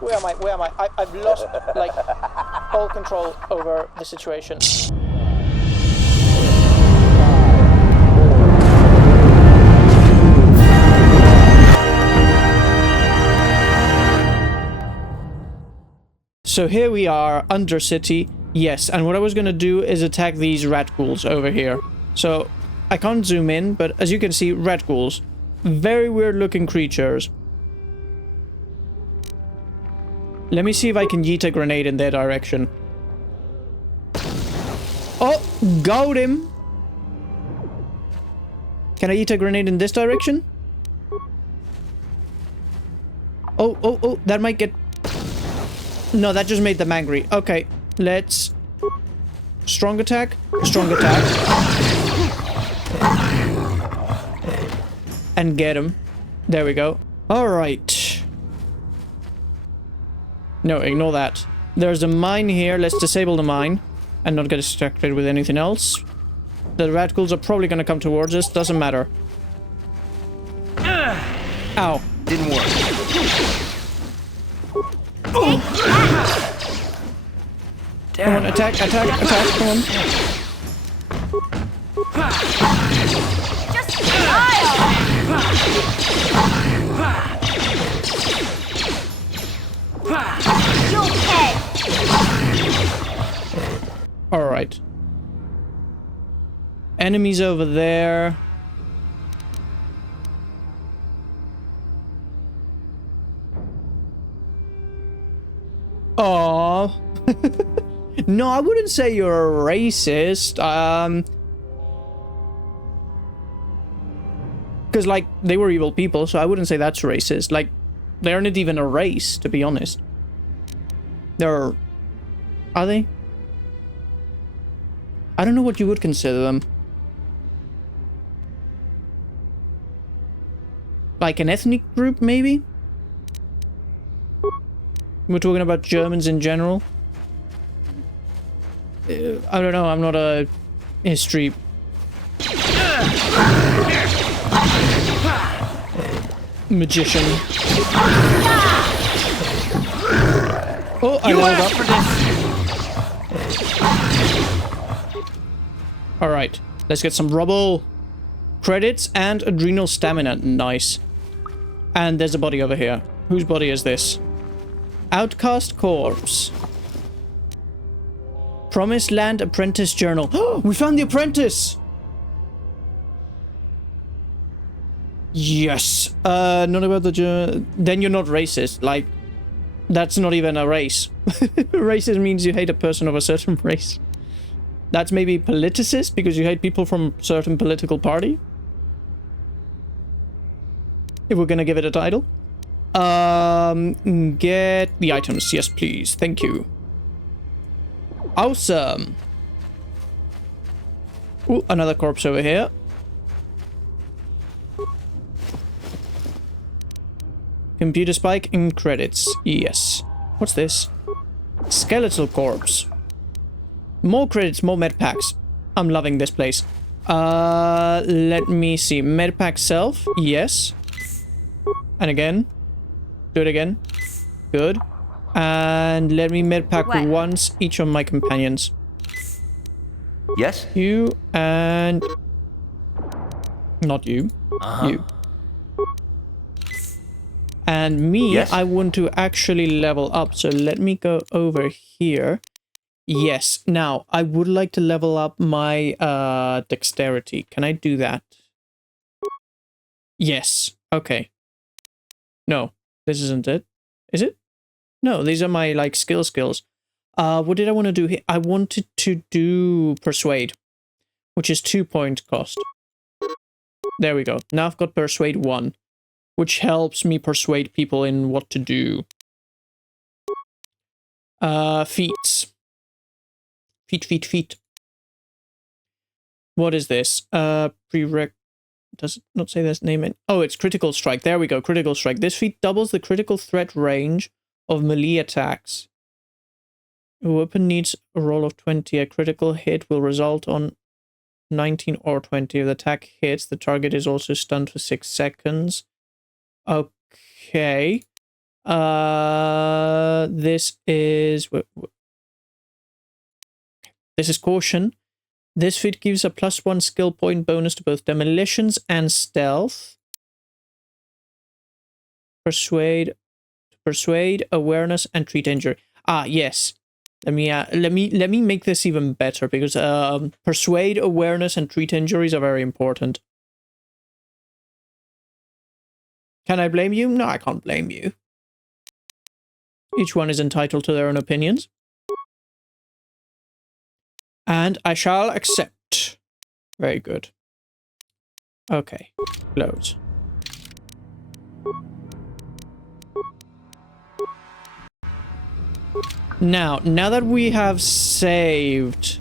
Where am I? Where am I? I've lost, like, all control over the situation. So here we are, Undercity. Yes, and what I was gonna do is attack these Rakghouls over here. So, I can't zoom in, but as you can see, Rakghouls. Very weird looking creatures. Let me see if I can yeet a grenade in their direction. Oh, got him! Can I yeet a grenade in this direction? Oh, that might get... No, that just made them angry. Okay, let's... Strong attack. Strong attack. And get him. There we go. Alright. No, ignore that. There's a mine here. Let's disable the mine. And not get distracted with anything else. The Rakghouls are probably going to come towards us. Doesn't matter. Ow. Didn't work. Come on, attack, attack, attack, come on. Just smile! You'll pay! Alright. Enemies over there. Aww. No, I wouldn't say you're a racist. Because, like, they were evil people, so I wouldn't say that's racist. Like, they aren't even a race, to be honest. They're... Are they? I don't know what you would consider them. Like an ethnic group, maybe? We're talking about Germans in general. I don't know, I'm not a history... magician. Oh, I leveled up. Alright, let's get some rubble. Credits and adrenal stamina. Nice. And there's a body over here. Whose body is this? Outcast corpse. Promised Land Apprentice Journal. Oh, we found the apprentice! Yes. Not about the... Then you're not racist. Like, that's not even a race. Racist means you hate a person of a certain race. That's maybe politicist, because you hate people from a certain political party. If we're gonna give it a title. Get the items. Yes, please. Thank you. Awesome. Ooh, another corpse over here. Computer spike in credits. Yes. What's this? Skeletal corpse. More credits, more med packs. I'm loving this place. Let me see. Med pack self. Yes. And again. Do it again. Good. And let me med pack once each of my companions. Yes? You and... Not you. You. And me, yes. I want to actually level up. So let me go over here. Yes. Now, I would like to level up my dexterity. Can I do that? Yes. Okay. No, this isn't it. Is it? No, these are my, like, skills. What did I want to do here? I wanted to do Persuade, which is 2-point cost. There we go. Now I've got Persuade 1, which helps me persuade people in what to do. Feats. Feat. What is this? Prereq... Does it not say this name in? Oh, it's Critical Strike. There we go, Critical Strike. This feat doubles the critical threat range of melee attacks. A weapon needs a roll of 20. A critical hit will result on 19 or 20. If the attack hits, the target is also stunned for 6 seconds. Okay. This is... This is caution. This feat gives a +1 skill point bonus to both demolitions and stealth. Persuade, awareness, and treat injury. Ah, yes. Let me make this even better, because persuade, awareness, and treat injuries are very important. Can I blame you? No, I can't blame you. Each one is entitled to their own opinions. And I shall accept. Very good. Okay. Close. Now that we have saved...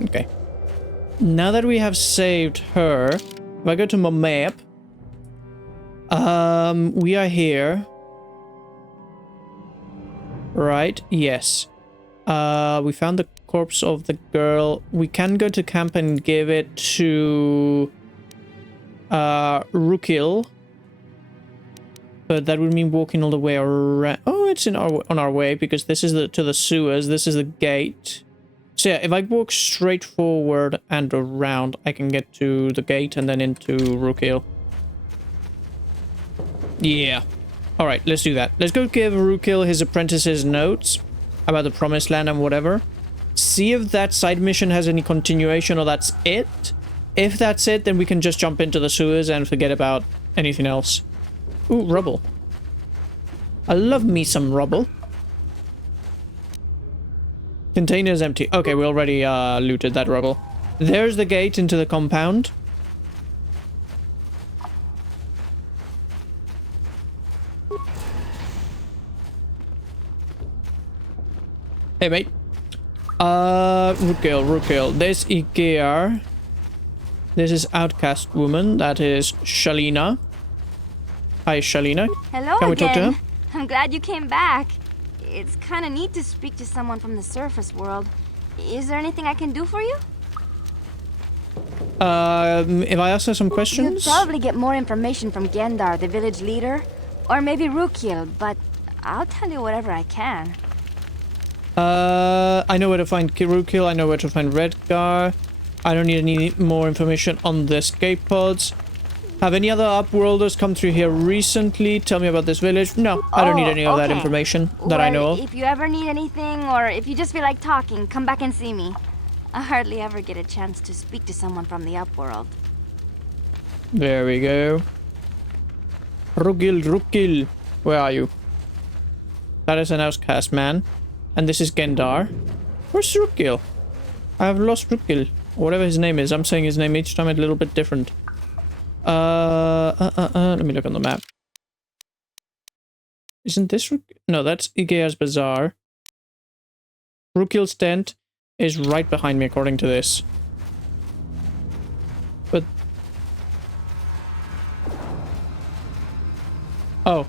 Okay. Now that we have saved her, if I go to my map, we are here. Right, yes. We found the corpse of the girl. We can go to camp and give it to Rakghouls. But that would mean walking all the way around. Oh, it's on our way, because this is to the sewers. This is the gate. So yeah, if I walk straight forward and around, I can get to the gate and then into Rakghouls. Yeah. Alright, let's do that. Let's go give Rakghouls his apprentice's notes about the Promised Land and whatever. See if that side mission has any continuation or that's it. If that's it, then we can just jump into the sewers and forget about anything else. Ooh, rubble. I love me some rubble. Container's empty. Okay, we already looted that rubble. There's the gate into the compound. Hey, mate. Rakghouls. There's Igir. This is Outcast Woman. That is Shalina. Hi, Shalina. Hello Can we again. talk to her? I'm glad you came back. It's kind of neat to speak to someone from the surface world. Is there anything I can do for you? If I ask her some You'll questions? probably get more information from Gendar, the village leader, or maybe Rakghouls, but I'll tell you whatever I can. I know where to find Rakghouls. I know where to find Redgar. I don't need any more information on the escape pods. Have any other Upworlders come through here recently? Tell me about this village. No, I don't need any of that information that I know of. If you ever need anything, or if you just feel like talking, come back and see me. I hardly ever get a chance to speak to someone from the Upworld. There we go. Rakghouls. Where are you? That is an outcast man. And this is Gendar. Where's Rakghouls? I have lost Rakghouls. Whatever his name is. I'm saying his name each time a little bit different. Let me look on the map. Isn't this No, that's Igir's Bazaar. Rakghouls' tent is right behind me, according to this. But... Oh.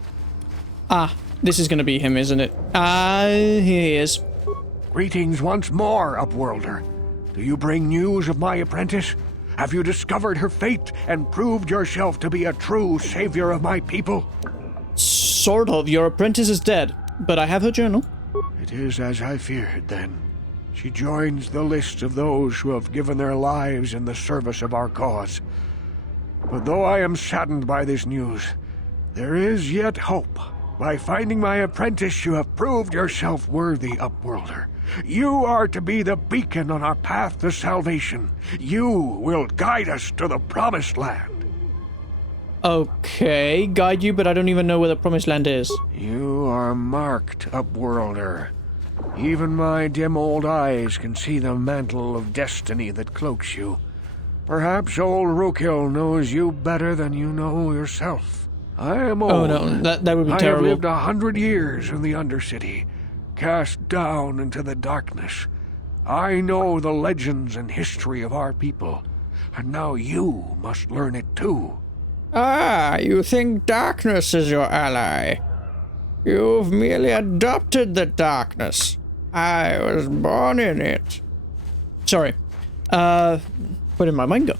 Ah, this is gonna be him, isn't it? Ah, here he is. Greetings once more, Upworlder. Do you bring news of my apprentice? Have you discovered her fate and proved yourself to be a true savior of my people? Sort of. Your apprentice is dead, but I have her journal. It is as I feared, then. She joins the list of those who have given their lives in the service of our cause. But though I am saddened by this news, there is yet hope. By finding my apprentice, you have proved yourself worthy, Upworlder. You are to be the beacon on our path to salvation. You will guide us to the Promised Land. Okay, guide you, but I don't even know where the Promised Land is. You are marked, Upworlder. Even my dim old eyes can see the mantle of destiny that cloaks you. Perhaps old Rakghouls knows you better than you know yourself. I am old. Oh no, that would be terrible. I have lived 100 years in the Undercity, cast down into the darkness. I know the legends and history of our people, and now you must learn it too. Ah, you think darkness is your ally? You've merely adopted the darkness. I was born in it. Sorry. Where did my mind go?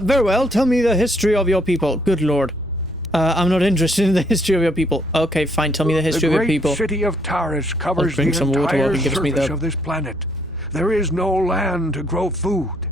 Very well, tell me the history of your people. Good lord. I'm not interested in the history of your people. Okay, fine. Tell me the history of your people. The great city of Taris covers the drink some water while entire he gives me surface the- of this planet. There is no land to grow food.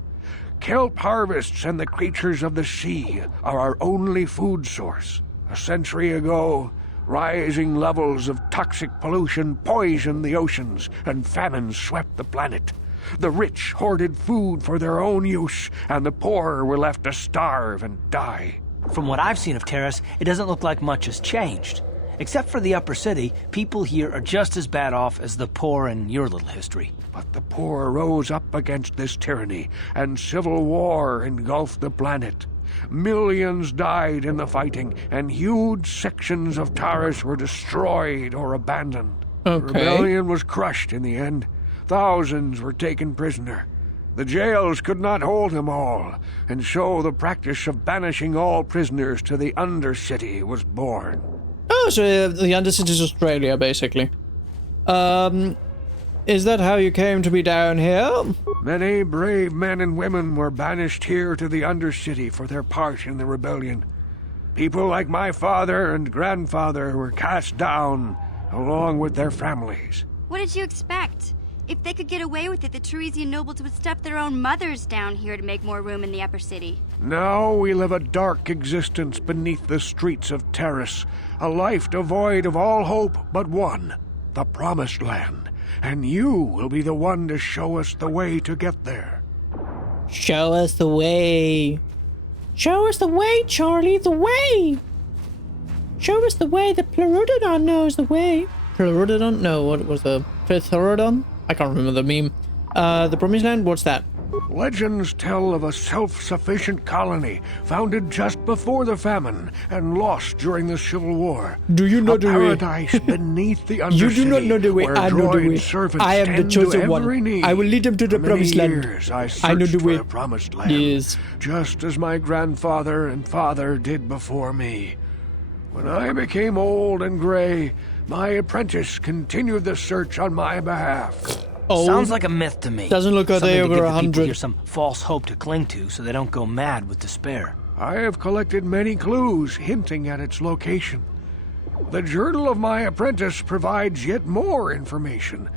Kelp harvests and the creatures of the sea are our only food source. A century ago, rising levels of toxic pollution poisoned the oceans, and famine swept the planet. The rich hoarded food for their own use, and the poor were left to starve and die. From what I've seen of Taris, it doesn't look like much has changed. Except for the upper city, people here are just as bad off as the poor in your little history. But the poor rose up against this tyranny, and civil war engulfed the planet. Millions died in the fighting, and huge sections of Taris were destroyed or abandoned. The rebellion was crushed in the end. Thousands were taken prisoner. The jails could not hold them all, and so the practice of banishing all prisoners to the Undercity was born. Oh, so the Undercity is Australia, basically. Is that how you came to be down here? Many brave men and women were banished here to the Undercity for their part in the rebellion. People like my father and grandfather were cast down, along with their families. What did you expect? If they could get away with it, the Teresian nobles would stuff their own mothers down here to make more room in the upper city. Now we live a dark existence beneath the streets of Taris, a life devoid of all hope but one, the Promised Land. And you will be the one to show us the way to get there. Show us the way. Show us the way, Charlie, the way. Show us the way. The Plurudodon knows the way. Plurudodon? No, what was the Plurudodon? I can't remember the meme. The Promised Land? What's that? Legends tell of a self-sufficient colony founded just before the famine and lost during the Civil War. Do you know a the way? paradise beneath the Undercity. You do not know the way. Where I know the droid way. servants I am the tend to chosen one. every need. I will lead them to the For many Promised Land. years, I I know searched the for way. the Promised Land. Yes. Just as my grandfather and father did before me. When I became old and gray, my apprentice continued the search on my behalf. Oh, Sounds like a myth to me. Doesn't look like Something they to over give the people 100. here some false hope to cling to so they don't go mad with despair. I have collected many clues hinting at its location. The journal of my apprentice provides yet more information.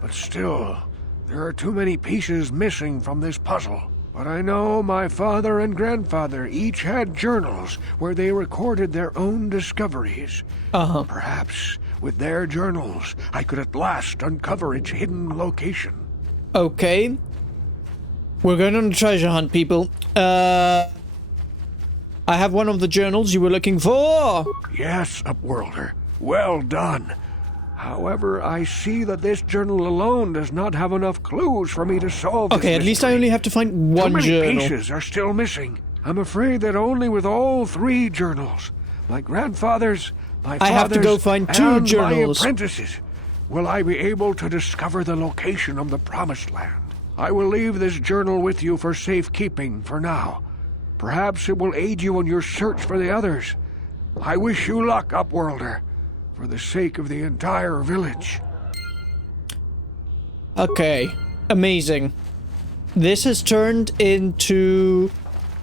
But still, there are too many pieces missing from this puzzle. But I know my father and grandfather each had journals where they recorded their own discoveries. Perhaps with their journals, I could at last uncover its hidden location. Okay. We're going on a treasure hunt, people. I have one of the journals you were looking for. Yes, Upworlder. Well done. However, I see that this journal alone does not have enough clues for me to solve this Okay, at least I mystery. only have to find Too one many journal. pieces are still missing. I'm afraid that only with all three journals, my grandfather's, my I have to father's, go find two and journals. my apprentices, will I be able to discover the location of the Promised Land. I will leave this journal with you for safekeeping for now. Perhaps it will aid you in your search for the others. I wish you luck, Upworlder, for the sake of the entire village. Okay, amazing. This has turned into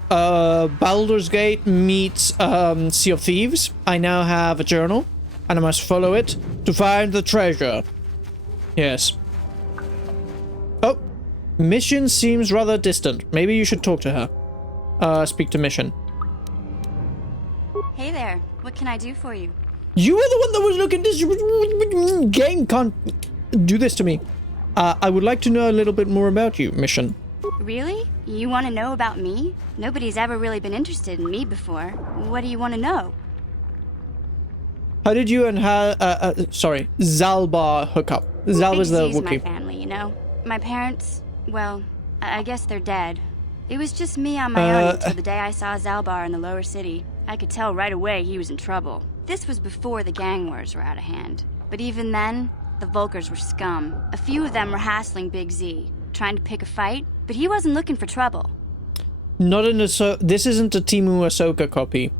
Baldur's Gate meets Sea of Thieves. I now have a journal, and I must follow it to find the treasure. Yes. Oh, Mission seems rather distant. Maybe you should talk to her. Speak to Mission. Hey there, what can I do for you? You were the one that was looking this game can't do this to me. I would like to know a little bit more about you, Mission. Really? You want to know about me? Nobody's ever really been interested in me before. What do you want to know? How did you and Zalbar hook up? Zalbar's the Big Z's my Wookiee. family, you know? My parents, well, I guess they're dead. It was just me on my own until the day I saw Zalbar in the lower city. I could tell right away he was in trouble. This was before the gang wars were out of hand. But even then, the Vulkars were scum. A few of them were hassling Big Z, trying to pick a fight, but he wasn't looking for trouble. Not an this isn't a Timu Ahsoka copy.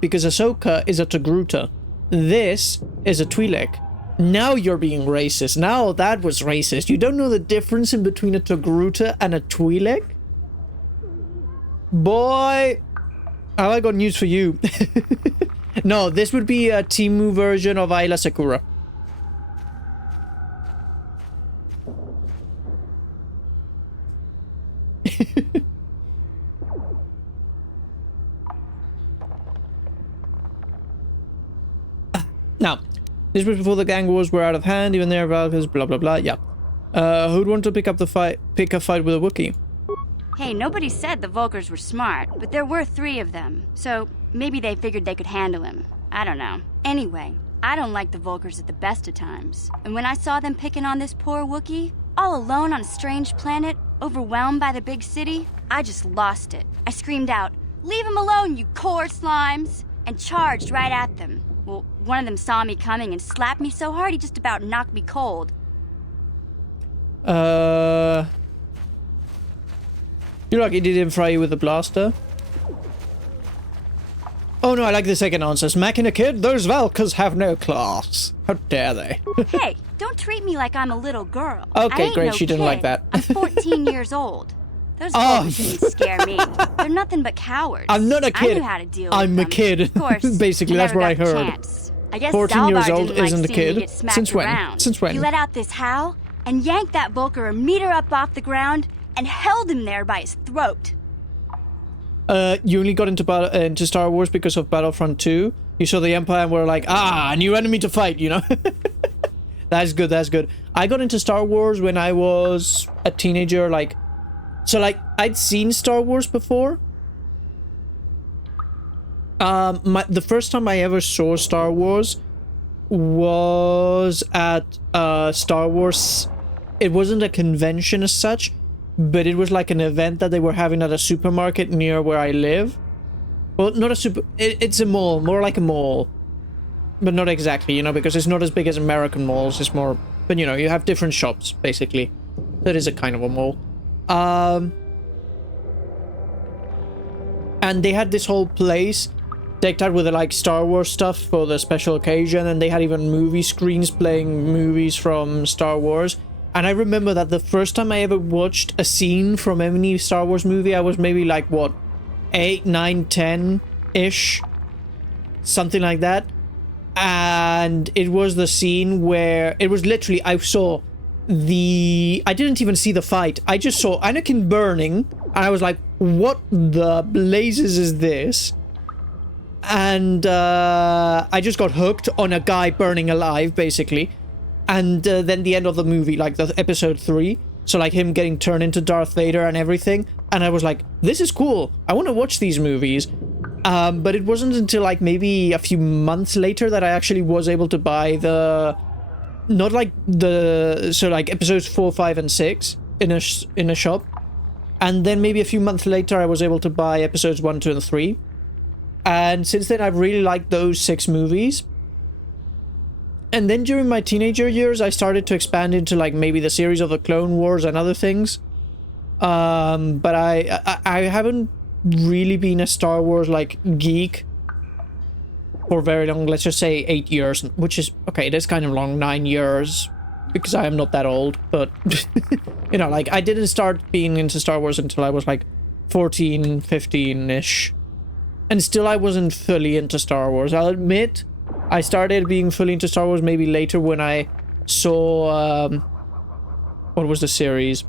Because Ahsoka is a Togruta. This is a Twi'lek. Now you're being racist. Now that was racist. You don't know the difference in between a Togruta and a Twi'lek? Boy, I got news for you. No, this would be a Temu version of Ayla Sakura. Now, this was before the gang wars were out of hand, even there, Valkyries, blah blah blah. Yeah. Who'd want to pick a fight with a Wookiee? Hey, nobody said the Vulkars were smart, but there were 3 of them. So maybe they figured they could handle him. I don't know. Anyway, I don't like the Vulkars at the best of times. And when I saw them picking on this poor Wookiee, all alone on a strange planet, overwhelmed by the big city, I just lost it. I screamed out, "Leave him alone, you core slimes!" and charged right at them. Well, one of them saw me coming and slapped me so hard he just about knocked me cold. You're lucky he didn't fry you with a blaster. Oh no, I like the second answer. Smacking a kid? Those Valkyrs have no class. How dare they? Hey, don't treat me like I'm a little girl. Okay, I ain't great. No She didn't like kid. that. I'm 14 years old. Those Vulkars didn't scare me. They're nothing but cowards. I'm not a kid. I knew how to deal I'm with a them. kid. Of course. Basically, that's never what I got the heard. chance. I guess 14 Zalbar years old didn't isn't a like seeing me kid. get smacked Since when? around. Since when? He let out this howl and yanked that Vulkar a meter up off the ground and held him there by his throat. You only got into Star Wars because of Battlefront 2. You saw the Empire and were like, a new enemy to fight, you know? That's good, that's good. I got into Star Wars when I was a teenager, I'd seen Star Wars before. The first time I ever saw Star Wars was at Star Wars. It wasn't a convention as such, but it was like an event that they were having at a supermarket near where I live. Well, not a it's a mall, more like a mall. But not exactly, you know, because it's not as big as American malls, it's more... But, you know, you have different shops, basically. That is a kind of a mall. And they had this whole place decked out with, like, Star Wars stuff for the special occasion, and they had even movie screens playing movies from Star Wars. And I remember that the first time I ever watched a scene from any Star Wars movie, I was maybe, like, what, 8, 9, 10-ish? Something like that. And it was the scene where it was literally, I didn't even see the fight. I just saw Anakin burning, and I was like, what the blazes is this? And I just got hooked on a guy burning alive, basically. And then the end of the movie, like the episode 3. So like him getting turned into Darth Vader and everything. And I was like, this is cool. I want to watch these movies. But it wasn't until like maybe a few months later that I actually was able to buy not like so like episodes 4, 5, and 6 in a shop. And then maybe a few months later I was able to buy episodes 1, 2, and 3. And since then I've really liked those 6 movies. And then during my teenager years I started to expand into like maybe the series of the Clone Wars and other things. But I haven't really been a Star Wars like geek for very long. Let's just say 8 years, which is okay, it is kind of long, 9 years, because I am not that old, but you know, like I didn't start being into Star Wars until I was like 14, 15-ish, and still I wasn't fully into Star Wars. I'll admit I started being fully into Star Wars maybe later when I saw what was the series?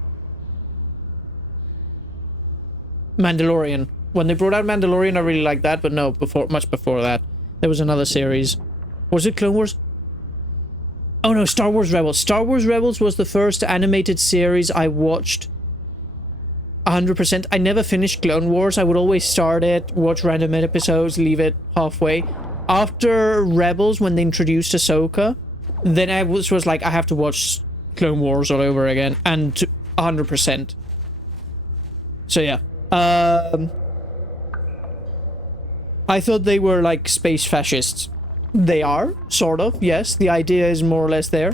Mandalorian. When they brought out Mandalorian, I really liked that, but no, much before that. There was another series. Was it Clone Wars? Oh no, Star Wars Rebels. Star Wars Rebels was the first animated series I watched 100%. I never finished Clone Wars. I would always start it, watch random episodes, leave it halfway. After Rebels, when they introduced Ahsoka, then I was like, I have to watch Clone Wars all over again, and 100%. So yeah. I thought they were like space fascists. They are, sort of, yes. The idea is more or less there.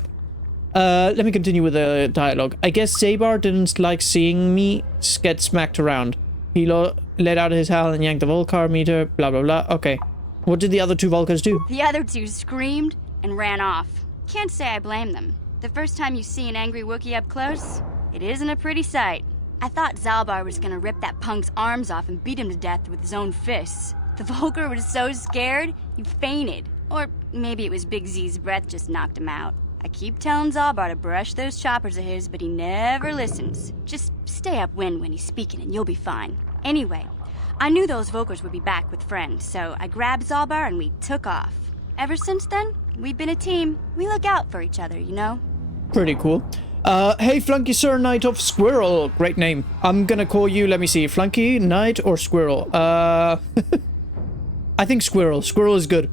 Let me continue with the dialogue. I guess Zabar didn't like seeing me get smacked around. He let out his howl and yanked the Vulkar meter, blah blah blah. Okay. What did the other 2 Vulkars do? The other 2 screamed and ran off. Can't say I blame them. The first time you see an angry Wookiee up close, it isn't a pretty sight. I thought Zalbar was gonna rip that punk's arms off and beat him to death with his own fists. The Volker was so scared, he fainted. Or maybe it was Big Z's breath just knocked him out. I keep telling Zalbar to brush those choppers of his, but he never listens. Just stay upwind when he's speaking and you'll be fine. Anyway, I knew those Volkers would be back with friends, so I grabbed Zalbar and we took off. Ever since then, we've been a team. We look out for each other, you know? Pretty cool. Hey, Flunky Sir Knight of Squirrel. Great name. I'm gonna call you, let me see, Flunky, Knight, or Squirrel? I think Squirrel. Squirrel is good.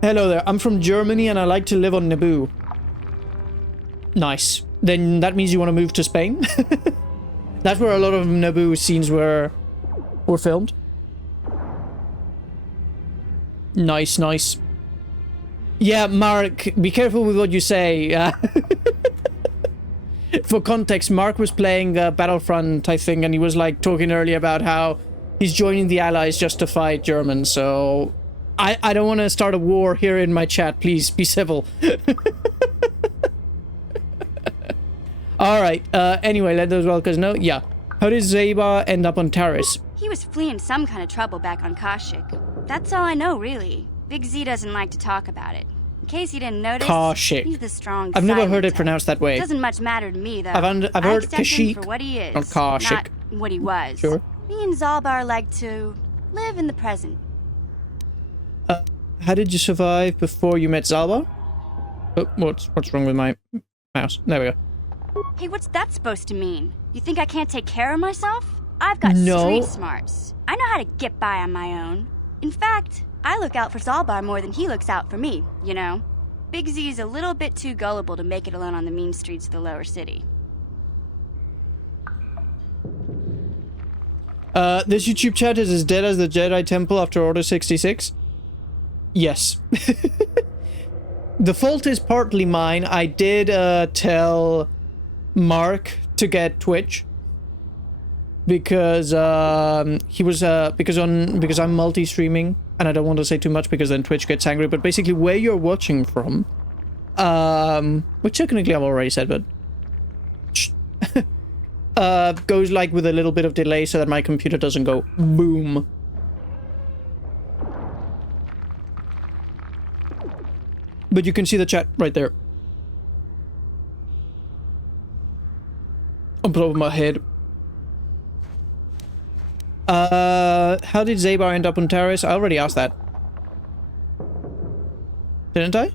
Hello there. I'm from Germany and I like to live on Naboo. Nice. Then that means you want to move to Spain? That's where a lot of Naboo scenes were filmed. Nice, nice. Yeah, Mark, be careful with what you say. For context, Mark was playing Battlefront, I think, and he was like talking earlier about how he's joining the Allies just to fight Germans, so I don't want to start a war here in my chat. Please be civil. Alright, anyway, let those welkers know. Yeah. How did Zeba end up on Taris? He was fleeing some kind of trouble back on Kashyyyk. That's all I know, really. Big Z doesn't like to talk about it. In case you didn't notice, Kashyyyk. he's the strong I've never heard it type. pronounced that way. Doesn't much matter to me, though. I've heard I accept him Kashyyyk for what he is, or Kashyyyk. not what he was. Sure. Me and Zalbar like to live in the present. How did you survive before you met Zalbar? Oh, what's wrong with my mouse? There we go. Hey, what's that supposed to mean? You think I can't take care of myself? I've got No. street smarts. I know how to get by on my own. In fact, I look out for Zalbar more than he looks out for me, you know? Big Z's a little bit too gullible to make it alone on the mean streets of the lower city. This YouTube chat is as dead as the Jedi Temple after Order 66? Yes. The fault is partly mine. I did tell Mark to get Twitch because he was because I'm multi-streaming and I don't want to say too much because then Twitch gets angry. But basically, where you're watching from, which technically I've already said, but goes like with a little bit of delay so that my computer doesn't go boom. But you can see the chat right there. On top of my head. How did Zabar end up on Taris? I already asked that. Didn't I?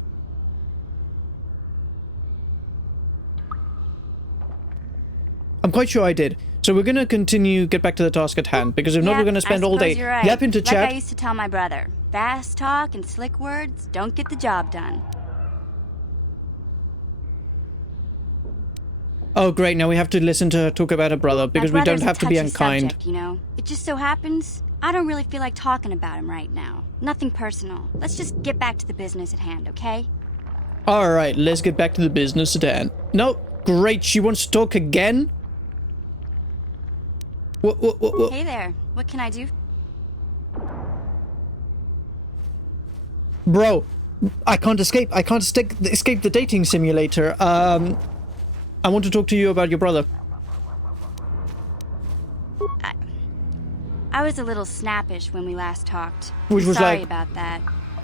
I'm quite sure I did. So we're gonna get back to the task at hand, because if not, we're gonna spend all day yapping to chat. Like I used to tell my brother, fast talk and slick words don't get the job done. Oh great, now we have to listen to her talk about her brother, because we don't have to be unkind. Subject, you know? It just so happens, I don't really feel like talking about him right now. Nothing personal. Let's just get back to the business at hand, okay? Alright, let's get back to the business at hand. No, great, she wants to talk again? What? Hey there, what can I do? Bro, I can't escape the dating simulator. I want to talk to you about your brother. I was a little snappish when we last talked. Which was Sorry like about that.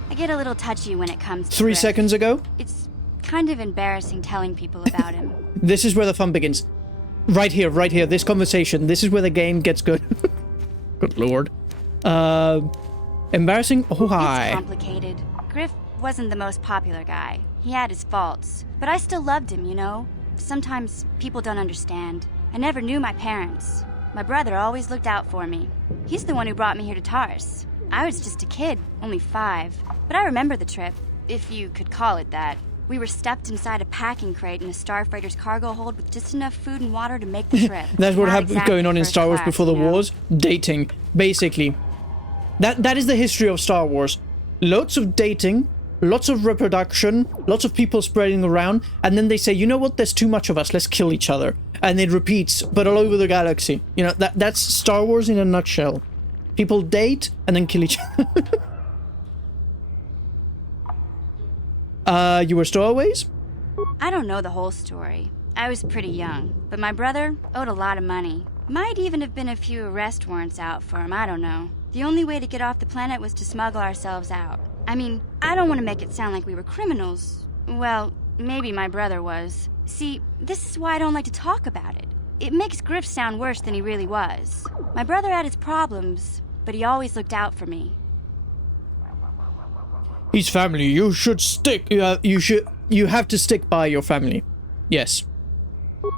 I get a little touchy when it comes to 3 Griff. seconds ago? It's kind of embarrassing telling people about him. This is where the fun begins. Right here, this conversation. This is where the game gets good. Good lord. Embarrassing? Oh, hi. It's complicated. Griff wasn't the most popular guy. He had his faults. But I still loved him, you know? Sometimes people don't understand. I never knew my parents. My brother always looked out for me. He's the one who brought me here to Taris. I was just a kid, only 5. But I remember the trip, if you could call it that. We were stuffed inside a packing crate in a starfreighter's cargo hold with just enough food and water to make the trip. That's what Not happened exactly going on in first Star Wars class, before the you know? wars. Dating, basically. That is the history of Star Wars. Lots of dating, lots of reproduction, lots of people spreading around, and then they say, you know what, there's too much of us, let's kill each other. And it repeats, but all over the galaxy. You know, that's Star Wars in a nutshell. People date and then kill each other. You were stowaways? I don't know the whole story. I was pretty young, but my brother owed a lot of money. Might even have been a few arrest warrants out for him, I don't know. The only way to get off the planet was to smuggle ourselves out. I mean, I don't want to make it sound like we were criminals. Well, maybe my brother was. See, this is why I don't like to talk about it. It makes Griff sound worse than he really was. My brother had his problems, but he always looked out for me. He's family. You should stick. You have to stick by your family. Yes.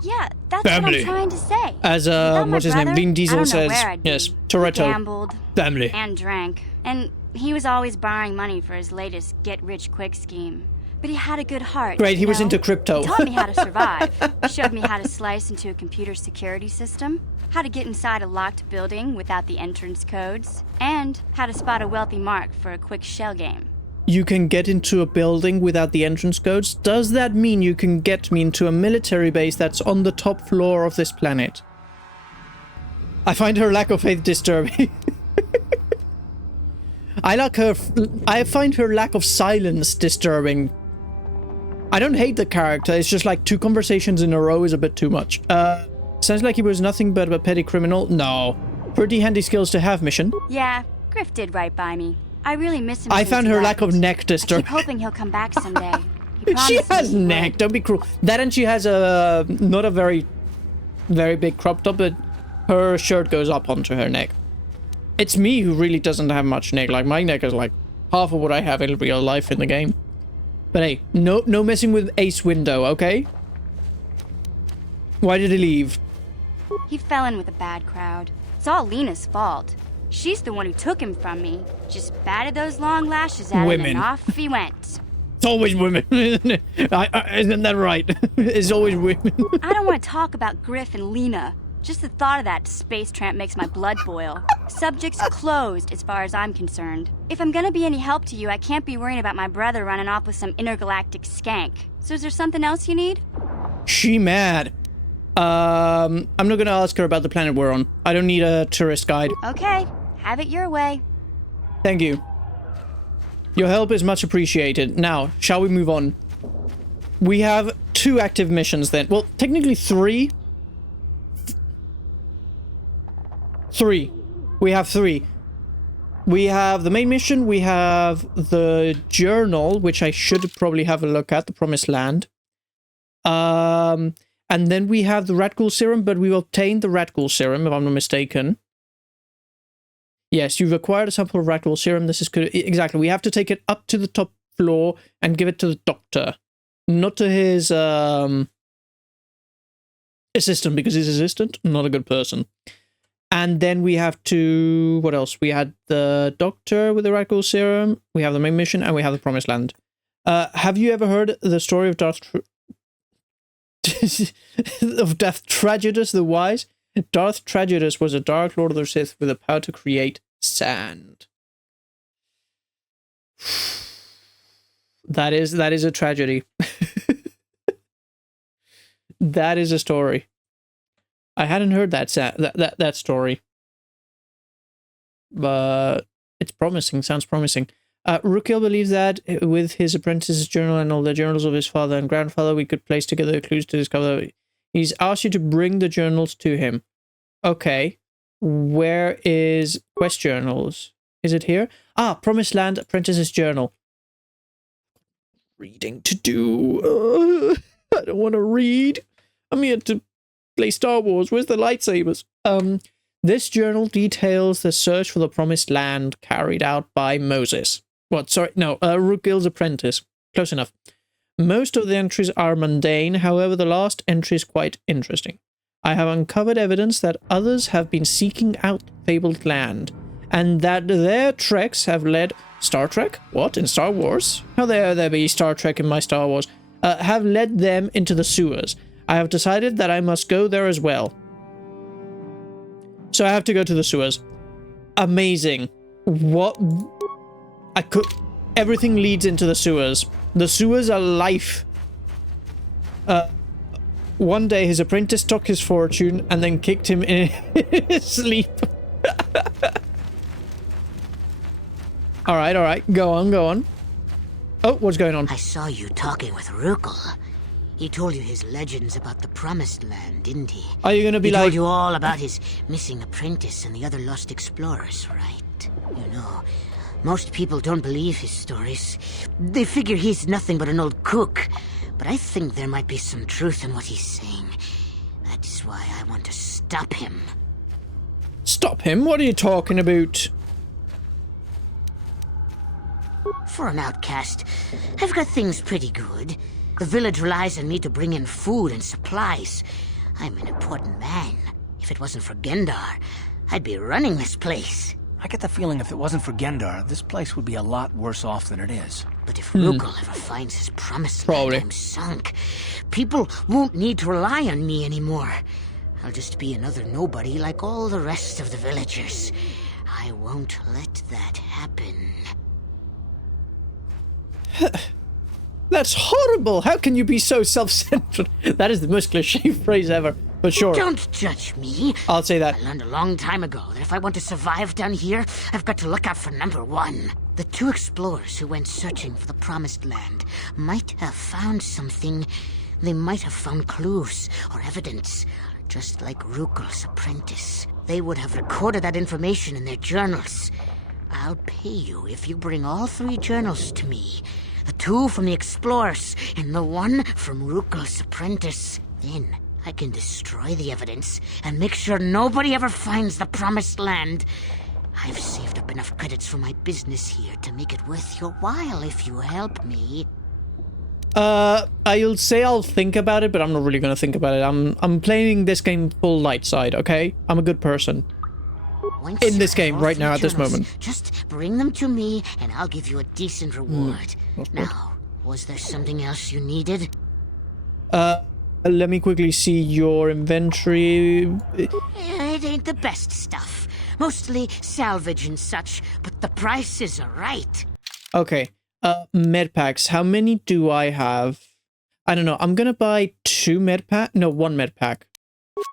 Yeah, that's Family. what I'm trying to say. As Without my what's his name? brother, Vin Diesel I don't know says. where I'd be. Yes. He Toretto. gambled Family. and drank, and he was always borrowing money for his latest get-rich-quick scheme. But he had a good heart. Great, he you was know? into crypto. He taught me how to survive. He showed me how to slice into a computer security system, how to get inside a locked building without the entrance codes, and how to spot a wealthy mark for a quick shell game. You can get into a building without the entrance codes? Does that mean you can get me into a military base that's on the top floor of this planet? I find her lack of faith disturbing. I find her lack of silence disturbing. I don't hate the character, it's just like 2 conversations in a row is a bit too much. Sounds like he was nothing but a petty criminal. No. Pretty handy skills to have, mission. Yeah, Griff did right by me. I really miss him. I since found he her left. lack of neck I keep disturbing. hoping he'll come back someday. He She promised me has he would. neck, don't be cruel. That, and she has a not a very big crop top, but her shirt goes up onto her neck. It's me who really doesn't have much neck. Like, my neck is like half of what I have in real life in the game. But hey, no messing with Ace Window, okay? Why did he leave? He fell in with a bad crowd. It's all Lena's fault. She's the one who took him from me. Just batted those long lashes at him Women. and off he went. It's always women, isn't it? Isn't that right? It's always women. I don't want to talk about Griff and Lena. Just the thought of that space tramp makes my blood boil. Subject's closed as far as I'm concerned. If I'm gonna be any help to you, I can't be worrying about my brother running off with some intergalactic skank. So is there something else you need? She mad. I'm not gonna ask her about the planet we're on. I don't need a tourist guide. Okay, have it your way. Thank you. Your help is much appreciated. Now, shall we move on? We have 2 active missions then. Well, technically 3. 3. We have 3. We have the main mission, we have the journal, which I should probably have a look at, the Promised Land. And then we have the Rakghoul serum, but we've obtained the Rakghoul serum, if I'm not mistaken. Yes, you've acquired a sample of Rakghoul serum. This is good. Exactly. We have to take it up to the top floor and give it to the doctor, not to his assistant, because his assistant, not a good person. And then we have to... What else? We had the doctor with the Rakghoul serum. We have the main mission, and we have the Promised Land. Have you ever heard the story of Darth Tragedus the Wise? Darth Tragedus was a Dark Lord of the Sith with the power to create sand. That is a tragedy. That is a story. I hadn't heard that story, but it's promising. Sounds promising. Rakghouls believes that with his apprentice's journal and all the journals of his father and grandfather, we could place together clues to discover. He's asked you to bring the journals to him. Okay. Where is Quest Journals? Is it here? Ah, Promised Land, Apprentice's Journal. Reading to do. I don't want to read. I'm here to play Star Wars. Where's the lightsabers? This journal details the search for the Promised Land carried out by Moses. What? Sorry, no, Rakghouls' apprentice. Close enough. Most of the entries are mundane, however the last entry is quite interesting. I have uncovered evidence that others have been seeking out fabled land, and that their treks have led... Star Trek? What? In Star Wars? How dare there be Star Trek in my Star Wars? Have led them into the sewers. I have decided that I must go there as well. So I have to go to the sewers. Amazing. What? I could... Everything leads into the sewers. The sewers are life. One day his apprentice took his fortune and then kicked him in his sleep. Alright. Go on. Oh, what's going on? I saw you talking with Rakghoul. He told you his legends about the Promised Land, didn't he? Are you gonna be he like... told you all about his missing apprentice and the other lost explorers, right? that. You know, most people don't believe his stories. They figure he's nothing but an old cook. But I think there might be some truth in what he's saying. That's why I want to stop him. Stop him? What are you talking about? For an outcast, I've got things pretty good. The village relies on me to bring in food and supplies. I'm an important man. If it wasn't for Gendar, I'd be running this place. I get the feeling if it wasn't for Gendar, this place would be a lot worse off than it is. But if Rugal ever finds his promised land, I'm sunk. People won't need to rely on me anymore. I'll just be another nobody like all the rest of the villagers. I won't let that happen. That's horrible! How can you be so self-centered? That is the most cliche phrase ever, but sure. Don't judge me. I'll say that. I learned a long time ago that if I want to survive down here, I've got to look out for number one. The two explorers who went searching for the Promised Land might have found something. They might have found clues or evidence, just like Rugal's apprentice. They would have recorded that information in their journals. I'll pay you if you bring all 3 journals to me. The 2 from the explorers and the 1 from Rugal's apprentice. Then I can destroy the evidence and make sure nobody ever finds the Promised Land. I've saved up enough credits for my business here to make it worth your while if you help me. I'll say I'll think about it, but I'm not really gonna think about it. I'm playing this game full light side, okay? I'm a good person. Once In you this have game, all right 3 now, at this journals, moment. Just bring them to me and I'll give you a decent reward. Now, was there something else you needed? Let me quickly see your inventory. It ain't the best stuff. Mostly salvage and such, but the prices are right. Okay. Med packs. How many do I have? I don't know. I'm gonna buy 2 med pack. No, 1 med pack.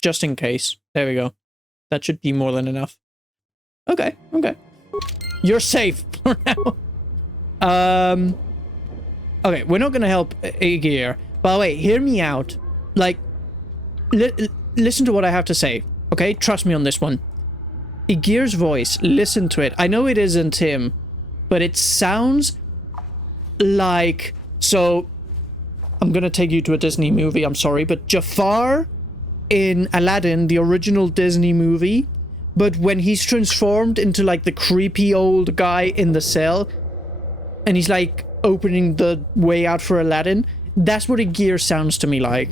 Just in case. There we go. That should be more than enough. Okay, okay. You're safe for now. Okay, we're not gonna help Aegir. By the way, hear me out. Like, listen to what I have to say. Okay, trust me on this one. Aegir's voice, listen to it. I know it isn't him, but it sounds like... So, I'm gonna take you to a Disney movie, I'm sorry, but Jafar in Aladdin, the original Disney movie, but when he's transformed into like the creepy old guy in the cell, and he's like opening the way out for Aladdin, that's what Aegir sounds to me like.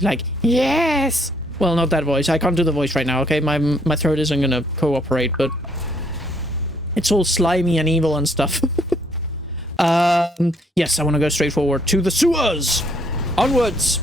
Like, yes! Well, not that voice. I can't do the voice right now, okay? My throat isn't gonna cooperate, but it's all slimy and evil and stuff. Yes, I want to go straight forward to the sewers! Onwards!